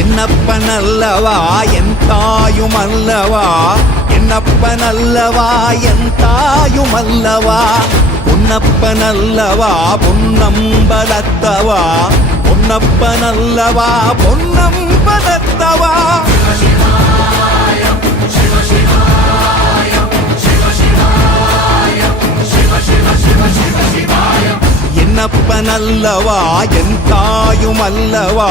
என்னப்பனல்லவா என் தாயும் அல்லவா? என்னப்பனல்லவா என் தாயும் அல்லவா? பொன்னப்பனல்லவா பொன்னம்பலத்தவா? பொன்னப்பனல்லவா பொன்னம்பலத்தவா? என்னப்பனல்லவா என் தாயும் அல்லவா?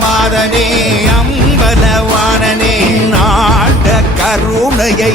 மாதனே அம்பலவானனே நாட கருணையை